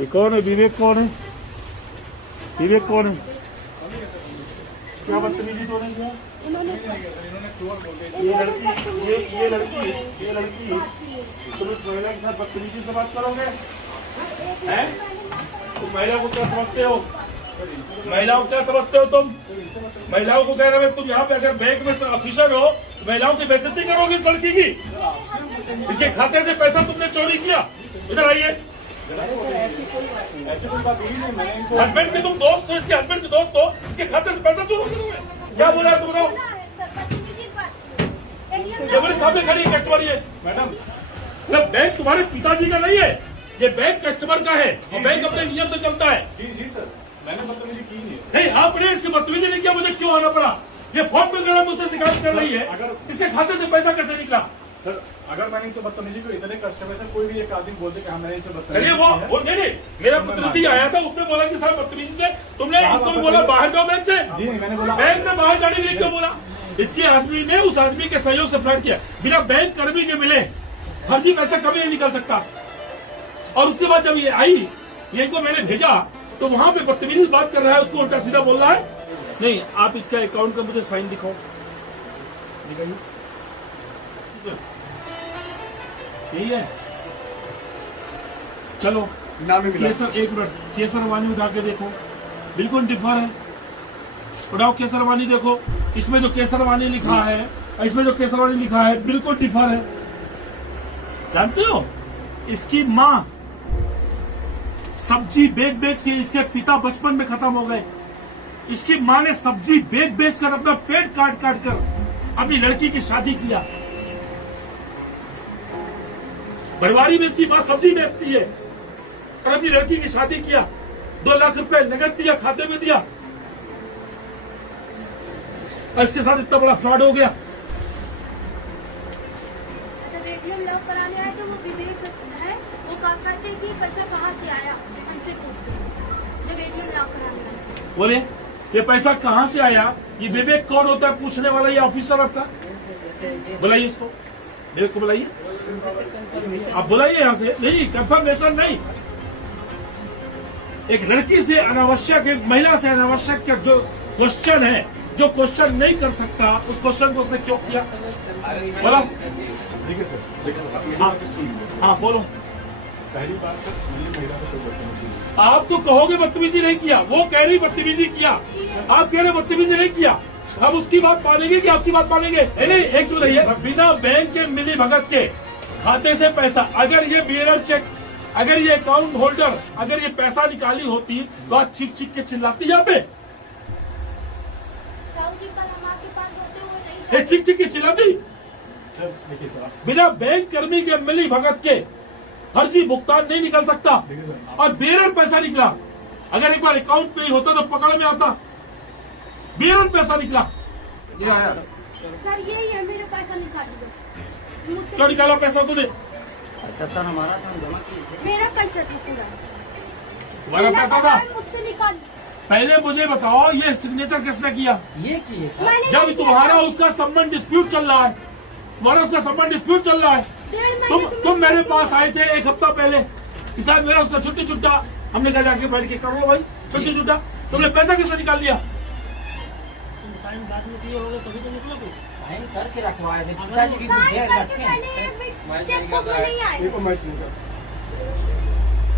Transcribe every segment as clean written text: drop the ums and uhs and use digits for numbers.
ये कौन है? विवेक कौन है? विवेक कौन है? क्या बदतमीजी तो नहीं किया? ये लड़की तुम इस महिला के साथ बदतमीजी से बात करोगे? हैं? तुम महिला को क्या समझते हो? महिलाओं को क्या समझते हो तुम? महिलाओं को कह रहे हो तुम यहाँ पे अगर बैंक में ऑफिसर हो, महिलाओं की बेइज्जती करोगे इस लड़की की? इसके खाते से पैसा तुमने चोरी किया? इधर आइए। हस्बैंड के तुम दोस्त हो, इसके हस्बैंड के दोस्त हो, इसके खाते से पैसा चोरी करोगे? क्या बोला तुम बताओ? ये मेरे सामने खड़ी है कस्टमर, ये मैडम बैंक तुम्हारे पिताजी का नहीं है, ये बैंक कस्टमर का है और बैंक अपने नियम से चलता है। जी सर, मैंने बदतमीजी की नहीं, आपने इसकी बदतमीजी नहीं किया, मुझे क्यों आना पड़ा? ये फोन पे कर मुझसे शिकायत कर रही है, इसके खाते से पैसा कैसे निकला? सर, अगर मैंने इनसे बदतमीजी को इतने कस्टमर से कोई भी एक आदमी बोलते कि हाँ मैंने इनसे बदतमीजी, चलिए वो नहीं, मेरा प्रतिनिधि आया था, उसने बोला कि सर बदतमीजी से तुमने इनको भी बोला बाहर जाओ बैंक से। मैंने बोला बैंक से बाहर जाने के लिए क्यों बोला? इसके आदमी ने उस आदमी के सहयोग से फ्रॉड किया, बिना बैंक कर्मी के मिले फर्जी पैसा कभी नहीं निकल सकता। और उसके बाद जब ये आई, ये को मैंने भेजा तो वहां पे बदतमीजी से बात कर रहा है, उसको उल्टा सीधा बोल रहा है। नहीं, आप इसका अकाउंट का मुझे साइन दिखाओ, दिखाइए। यही है, चलो केसर, एक मिनट, केसरवानी उठा के देखो, बिल्कुल डिफर है। उठाओ केसरवानी, देखो इसमें जो केसरवानी लिखा है, इसमें जो केसरवानी लिखा है बिल्कुल डिफर है। जानते हो, इसकी माँ सब्जी बेच के इसके पिता बचपन में खत्म हो गए। इसकी माँ ने सब्जी बेच कर अपना पेट काट कर अपनी लड़की की शादी किया। बरवारी में इसकी माँ सब्जी बेचती है और अपनी लड़की की शादी किया। 2 लाख रुपए नगद दिया, खाते में दिया, और इसके साथ इतना बड़ा फ्रॉड हो गया। एटीएम लॉक कराने आए तो वो विवेक है, वो कहते कि पैसा कहाँ से आया, हमसे पूछते हैं जब एटीएम लॉक कराने आए। बोले ये पैसा कहाँ से आया? ये विवेक कौन होता है पूछने वाला? ये ऑफिसर आपका, बुलाइए इसको, विवेक को बुलाइए, आप बुलाइए यहाँ से। नहीं, कंफर्मेशन नहीं, एक लड़की से अनावश्यक, एक महिला से अनावश्यक का जो क्वेश्चन है, जो क्वेश्चन नहीं कर सकता, उस क्वेश्चन को उसने क्यों किया? बोलो। हाँ बोलो। पहली बात सर, मैंने महिला को कोई बदतमीजी नहीं की। आप तो कहोगे बदतमीजी नहीं किया, वो कह रही बदतमीजी किया, आप कह रहे बदतमीजी नहीं किया। अब उसकी बात मानेंगे कि आपकी बात मानेंगे? नहीं, एक सुन रही है, बिना बैंक के मिली भगत के खाते से पैसा, अगर ये बियरर चेक, अगर ये अकाउंट होल्डर, अगर ये पैसा निकाली होती तो आज चीख के चिल्लाती यहाँ पे, चीख के चिल्लाती। बिना बैंक कर्मी के मिली भगत के फर्जी भुगतान नहीं निकल सकता, और बेरर पैसा निकला। अगर एक बार अकाउंट पे ही होता तो पकड़ में आता, बेरर पैसा निकला। सर यही है, मेरे पैसा निकाल दो। क्यों निकाला पैसा तूने? सर हमारा था, जमा किए। मेरा पैसा था पूरा, तुम्हारा पैसा था? मुझसे निकाल। पहले मुझे बताओ, ये सिग्नेचर किसने किया? ये किए सर। जब तुम्हारा उसका संबंध डिस्प्यूट चल रहा है, तुम्हारा उसका संबंध डिस्प्यूट चल रहा है, तुम मेरे पास आए थे 1 हफ्ता पहले, हिसाब मेरा उसका छुट्टी छुट्टा, हमने कहा जाके बैठ के करो भाई छुट्टी छुट्टा, तुमने पैसा किससे निकाल लिया? साइन बाद में किए होगे तभी तो निकला। तू साइन करके रखवाए थे, पिताजी भी देर बैठे हैं।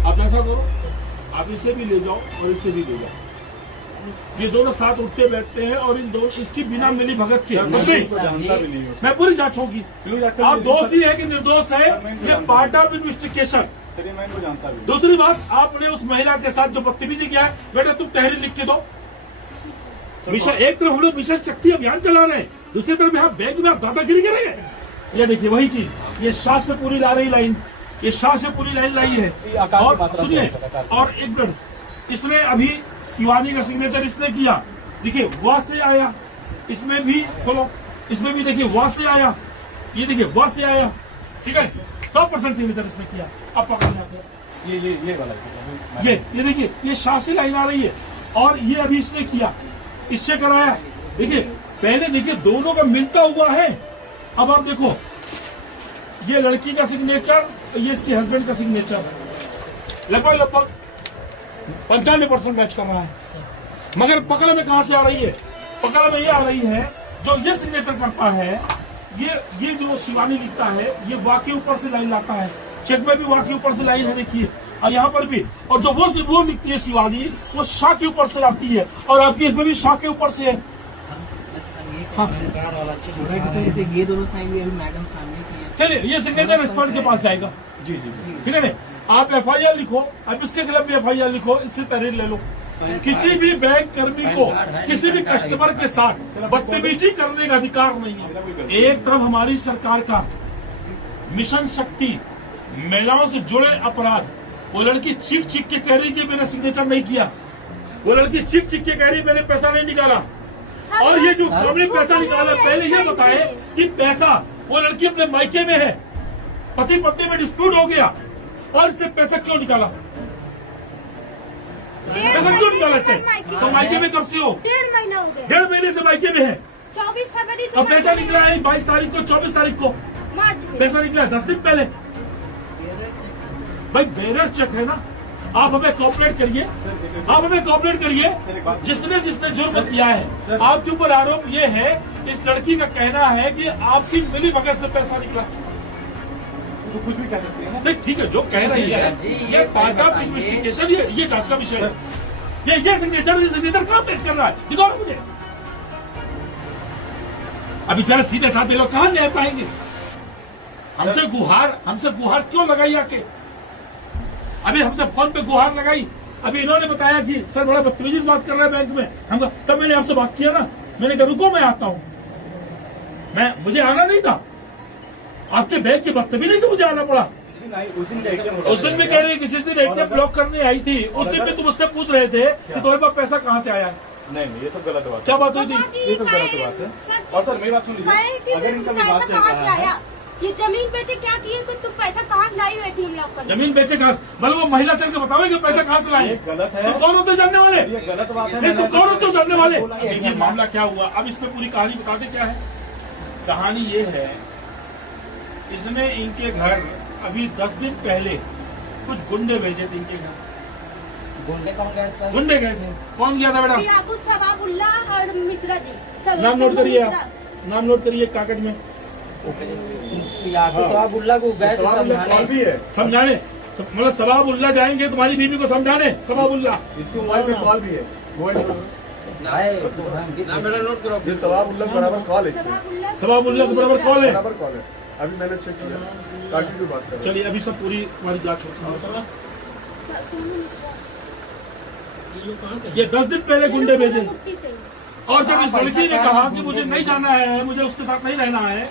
आप ऐसा करो, आप इसे भी ले जाओ और इसे भी ले जाओ, ये दोनों साथ उठते बैठते हैं और इन दोनों, इसकी बिना मिली भगत के मैं पूरी जांच होगी। आप दोषी है कि निर्दोष है, ये पार्ट ऑफ इन्वेस्टिगेशन। दूसरी बात, आपने उस महिला के साथ जो बदतमीजी किया है, बेटा तुम तहरीर लिख के दो। मिशन, एक तरफ हम लोग मिशन शक्ति अभियान चला रहे हैं, दूसरी तरफ यहाँ बैंक में आप दादागिरी करेंगे। ये देखिए वही चीज, ये शाह से पूरी ला रही लाइन, ये शाह से पूरी लाइन लाई है। और सुनिए, और एक मिनट, इसने अभी शिवानी का सिग्नेचर इसने किया, देखिए वहां से आया, इसमें भी खोलो, इसमें भी देखिए वहां से आया, ये देखिए वहां से आया, ठीक है, 100% सिग्नेचर इसने किया। अब पकड़ जाते ये वाला ये देखिए, ये शाह से लाइन आ रही है, और ये अभी इसने किया, इससे कराया। देखिए पहले देखिए दोनों का मिलता हुआ है। अब आप देखो, ये लड़की का सिग्नेचर, ये इसके हस्बैंड का सिग्नेचर, लगभग 95% मैच कर रहा है। मगर पकड़ में कहां से आ रही है? पकड़ में ये आ रही है जो ये सिग्नेचर करता है, ये जो शिवानी लिखता है, ये वाक के ऊपर से लाइन लाता है। चेक में भी वाक के ऊपर से लाइन है, देखिए, और यहाँ पर भी। और जो वो लिखती है शिवानी, वो शाह के ऊपर से आती है, और आपकी इसमें भी शाह के ऊपर से है। हाँ। ये दोनों साइन भी अभी मैडम सामने की है। चलिए, ये सिग्नेचर एक्सपर्ट के पास जाएगा। जी जी, ठीक है ना। आप FIR लिखो, अब इसके खिलाफ भी FIR लिखो, इससे तहरीर ले लो। किसी भी बैंक कर्मी को किसी भी कस्टमर के साथ बदतमीजी करने का अधिकार नहीं है। एक तरफ हमारी सरकार का मिशन शक्ति, महिलाओं से जुड़े अपराध, वो लड़की चीख चीख के कह रही कि मैंने सिग्नेचर नहीं किया, वो लड़की चीख चीख के कह रही मैंने पैसा नहीं निकाला। और ये जो सामने पैसा निकाला, पहले ये बताए कि पैसा, वो लड़की अपने मायके में है, पति पत्नी में डिस्प्यूट हो गया, और इससे पैसा क्यों निकाला? पैसा क्यों निकाला इससे? तो मायके में कब से हो? 1.5 महीना हो गया। 1.5 महीने से मायके में है। 24 फरवरी से अब पैसा निकला है 22 तारीख को, 24 तारीख को मार्च में। पैसा निकला है 10 दिन पहले। भाई बेरर चेक है ना। आप हमें कोऑपरेट करिए, आप हमें कोऑपरेट करिए। जिसने जुर्म किया है, आपके ऊपर आरोप ये है, इस लड़की का कहना है कि आपकी मिली भगत से पैसा निकला। तो कुछ भी कह सकते हैं ना। नहीं, ठीक है, जो कह रही है ये पार्ट ऑफ इन्वेस्टिगेशन, ये जांच का विषय है। ये सिग्नेचर कहाँ पेश कर रहा है, दिखाओ ना मुझे। अभी जरा सीधे साधे लोग कहाँ न्याय पाएंगे? हमसे गुहार क्यों लगाई आके? अभी हमसे फोन पे गुहार लगाई। अभी इन्होंने बताया कि सर बड़ा बदतमीजी से बात कर रहा है बैंक में। हम तब मैंने आपसे बात किया ना, मैंने कहा रुको मैं आता हूँ। मुझे आना नहीं था, आपके बैंक की बदतमीजी से मुझे आना पड़ा। उस दिन भी कह रही कि जिस दिन ATM ब्लॉक करने आई थी, उस दिन भी तुम उससे पूछ रहे थे कि तुम्हारे पास पैसा कहाँ से आया है। नहीं, ये सब गलत बात है। क्या बात हुई थी? ये सब गलत बात है। और सर मेरी बात सुन लीजिए, अगर इनका विवाद चल रहा है, ये जमीन बेचे क्या किए, कुछ तुम पैसा कहाँ से लाई हुई ATM लॉक करने? जमीन बेचे कहाँ? मतलब वो महिला चल के बताओ कि पैसा कहाँ से लाए। ये गलत है। तो कौन होते जानने वाले? ये गलत बात है। नहीं, तो कौन होते जानने वाले? देखिए मामला क्या हुआ, अब इसमें पूरी कहानी बता दे क्या है। कहानी ये है, इसने इनके घर अभी 10 दिन पहले कुछ गुंडे भेजे थे इनके घर। गुंडे कौन गए सर? गुंडे गए थे। कौन गया था बेटा? याकूब सबाबुल्ला और मिश्रा जी। नाम नोट करिए, आप नाम नोट करिए कागज में। याकूब सबाबुल्ला को गए थे समझाने, मतलब सबाबुल्ला जाएंगे तुम्हारी बीवी को समझाने। सबाबुल्ला इसके मोबाइल पे कॉल भी है। मेरा नोट करो। ये सवाबुल्ला बराबर कॉल है। सबाबुल्ला के बराबर कॉल है। बराबर कॉल है। अभी मैंने चेक किया, काकी की बात कर। चलिए अभी सब पूरी हमारी जांच होती है। ये 10 दिन पहले गुंडे भेजे, और जब इस लड़की ने कहा कि मुझे नहीं जाना है, मुझे उसके साथ नहीं रहना है,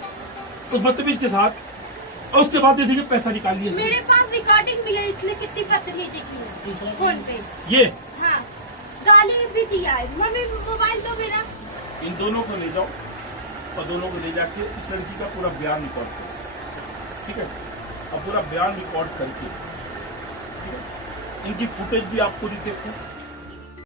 उस बदतमीज के साथ, और उसके बाद देखिए पैसा निकाल लिया। मेरे पास रिकॉर्डिंग भी है, इसने कितनी बदतमीजी की है फोन पे। ये हाँ, गाली भी दिया है। मम्मी मोबाइल दो मेरा। इन दोनों को ले जाओ, और दोनों को ले जाके इस लड़की का पूरा बयान रिकॉर्ड करो, ठीक है? अब पूरा बयान रिकॉर्ड करके, ठीक है? इनकी फुटेज भी आपको देखो।